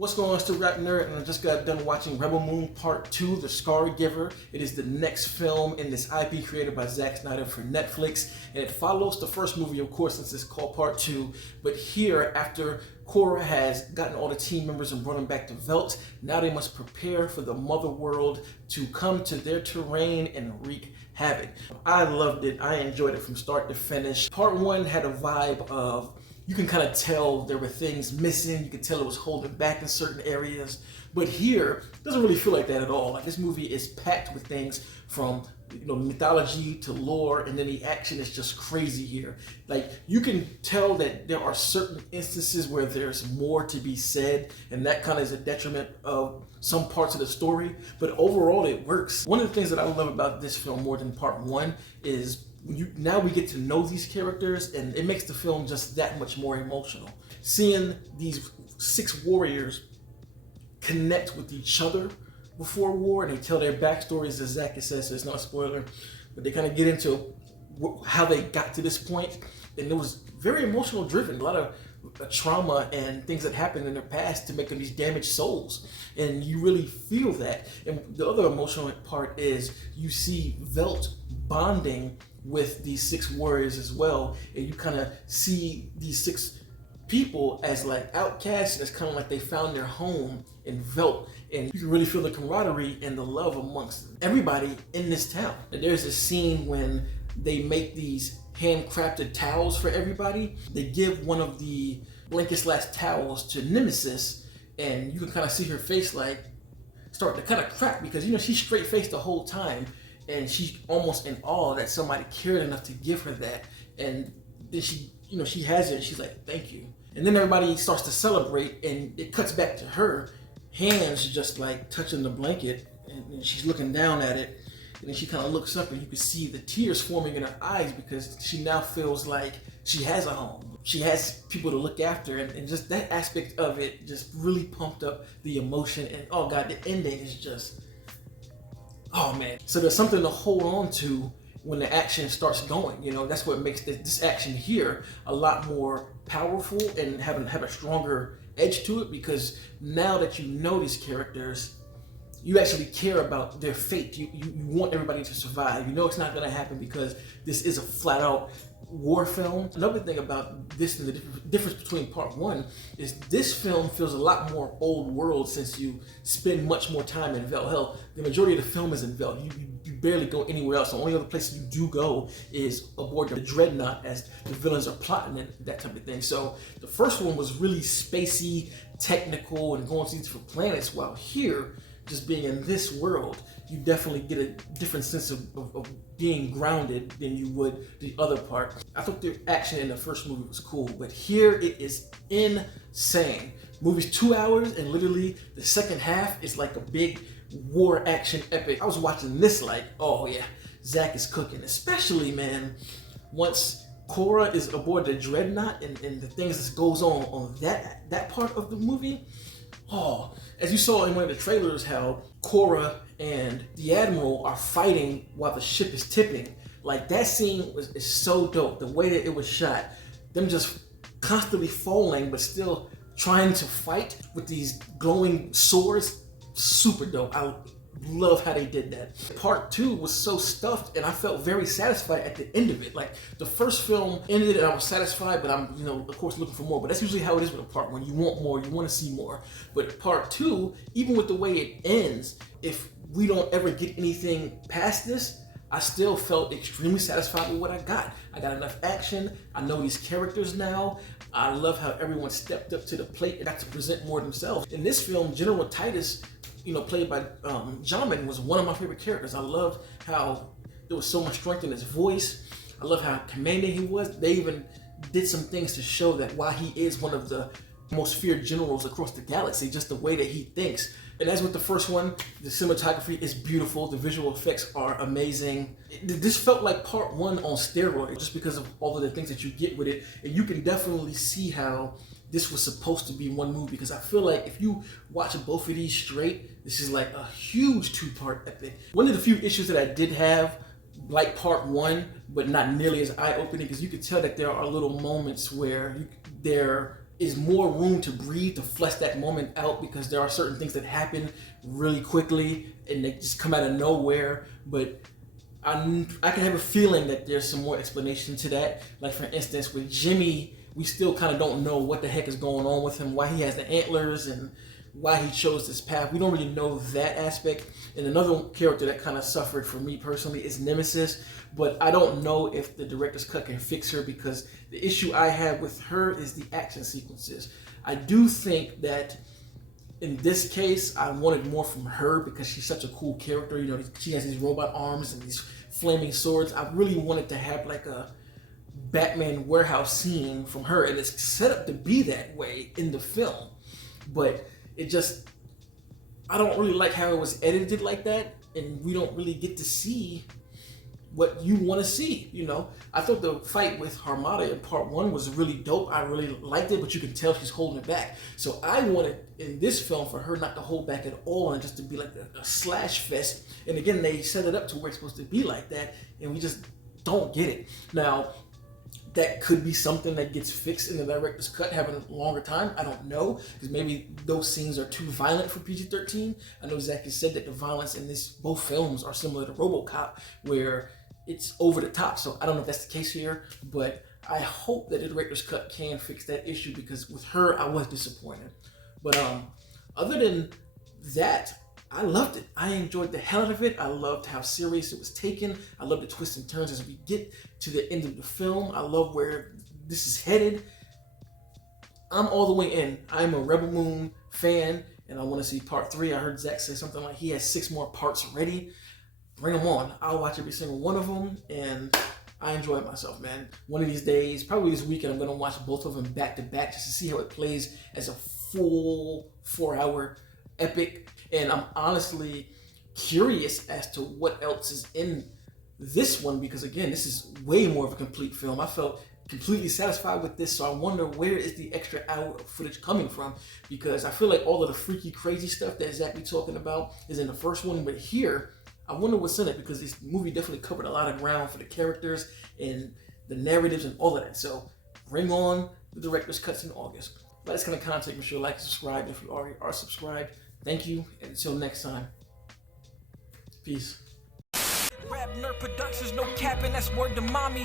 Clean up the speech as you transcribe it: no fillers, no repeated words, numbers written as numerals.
What's going on? It's the RapNerd, and I just got done watching Rebel Moon Part 2, The Scargiver. It is the next film in this IP created by Zack Snyder for Netflix, and it follows the first movie, of course, since it's called Part 2. But here, after Korra has gotten all the team members and brought them back to Velt, now they must prepare for the Mother World to come to their terrain and wreak havoc. I loved it. I enjoyed it from start to finish. Part 1 had a vibe of, you can kind of tell there were things missing. You can tell it was holding back in certain areas. But here, it doesn't really feel like that at all. Like, this movie is packed with things from, mythology to lore, and then the action is just crazy here. Like, you can tell that there are certain instances where there's more to be said, and that kind of is a detriment of some parts of the story. But overall, it works. One of the things that I love about this film more than Part 1 is now we get to know these characters, and it makes the film just that much more emotional. Seeing these 6 warriors connect with each other before war, and they tell their backstories, as Zach says, so it's not a spoiler, but they kind of get into how they got to this point, and it was very emotional driven. A lot of trauma and things that happened in their past to make them these damaged souls, and you really feel that. And the other emotional part is you see Velt bonding with these 6 warriors as well, and you kind of see these 6 people as like outcasts, and it's kind of like they found their home in Velt, and you can really feel the camaraderie and the love amongst everybody in this town. And there's a scene when they make these handcrafted towels for everybody. They give one of the blanket/towels to Nemesis, and you can kind of see her face like start to kind of crack, because she's straight faced the whole time, and she's almost in awe that somebody cared enough to give her that. And then she has it, and she's like, thank you. And then everybody starts to celebrate, and it cuts back to her hands just like touching the blanket, and she's looking down at it, and then she kind of looks up, and you can see the tears forming in her eyes, because she now feels like she has a home. She has people to look after, and just that aspect of it just really pumped up the emotion. And oh God, the ending is just, oh man. So there's something to hold on to when the action starts going. That's what makes this action here a lot more powerful and have a stronger edge to it, because now that you know these characters, you actually care about their fate. You want everybody to survive. It's not going to happen, because this is a flat out war film. Another thing about this and the difference between Part 1 is this film feels a lot more old world, since you spend much more time in Velt. Hell, the majority of the film is in Velt. You barely go anywhere else. The only other place you do go is aboard the Dreadnought, as the villains are plotting and that type of thing. So the first one was really spacey, technical, and going to these different planets, while here, just being in this world, you definitely get a different sense of being grounded than you would the other part. I thought the action in the first movie was cool, but here it is insane. Movie's 2 hours, and literally the second half is like a big war action epic. I was watching this like, oh yeah, Zach is cooking. Especially, man, once Korra is aboard the Dreadnought and the things that goes on that part of the movie. Oh, as you saw in one of the trailers, how Korra and the Admiral are fighting while the ship is tipping. Like, that scene is so dope. The way that it was shot, them just constantly falling but still trying to fight with these glowing swords, super dope. I love how they did that. Part 2 was so stuffed, and I felt very satisfied at the end of it. Like, the first film ended and I was satisfied, but I'm, of course, looking for more. But that's usually how it is with a Part 1. You want more, you want to see more. But Part 2, even with the way it ends, if we don't ever get anything past this, I still felt extremely satisfied with what I got. I got enough action. I know these characters now. I love how everyone stepped up to the plate and got to present more themselves. In this film, General Titus, played by Jamin, was one of my favorite characters. I loved how there was so much strength in his voice. I love how commanding he was. They even did some things to show that while he is one of the most feared generals across the galaxy, just the way that he thinks. And as with the first one, the cinematography is beautiful. The visual effects are amazing. This felt like Part 1 on steroids, just because of all of the things that you get with it. And you can definitely see how this was supposed to be one movie, because I feel like if you watch both of these straight, this is like a huge 2-part epic. One of the few issues that I did have, like Part 1, but not nearly as eye-opening, because you could tell that there are little moments where they're is more room to breathe, to flesh that moment out, because there are certain things that happen really quickly and they just come out of nowhere. But I can have a feeling that there's some more explanation to that. Like for instance, with Jimmy, we still kind of don't know what the heck is going on with him, why he has the antlers and why he chose this path. We don't really know that aspect. And another character that kind of suffered for me personally is Nemesis, but I don't know if the director's cut can fix her, because the issue I have with her is the action sequences. I do think that in this case, I wanted more from her because she's such a cool character. You know, she has these robot arms and these flaming swords. I really wanted to have like a Batman warehouse scene from her, and it's set up to be that way in the film. But it just, I don't really like how it was edited like that, and we don't really get to see what you want to see, you know. I thought the fight with Armada in part 1 was really dope. I really liked it, but you can tell she's holding it back. So I wanted in this film for her not to hold back at all and just to be like a slash fest. And again, they set it up to where it's supposed to be like that, and we just don't get it. Now, that could be something that gets fixed in the director's cut, having a longer time. I don't know, because maybe those scenes are too violent for PG-13. I know Zach has said that the violence in both films are similar to RoboCop, where it's over the top. So I don't know if that's the case here, but I hope that the director's cut can fix that issue, because with her, I was disappointed. But other than that, I loved it. I enjoyed the hell out of it. I loved how serious it was taken. I love the twists and turns as we get to the end of the film. I love where this is headed. I'm all the way in. I'm a Rebel Moon fan, and I want to see part 3. I heard Zach say something like he has 6 more parts ready. Bring them on. I'll watch every single one of them, and I enjoyed myself, man. One of these days, probably this weekend, I'm going to watch both of them back to back just to see how it plays as a full 4-hour epic. And I'm honestly curious as to what else is in this one, because again, this is way more of a complete film. I felt completely satisfied with this, so I wonder where is the extra hour of footage coming from, because I feel like all of the freaky, crazy stuff that Zach be talking about is in the first one, but here, I wonder what's in it, because this movie definitely covered a lot of ground for the characters and the narratives and all of that. So bring on the director's cuts in August. Let us kind of content, make sure you like and subscribe if you already are subscribed. Thank you, and until next time, peace. RapNerd Productions, no capping, that's word to mommy.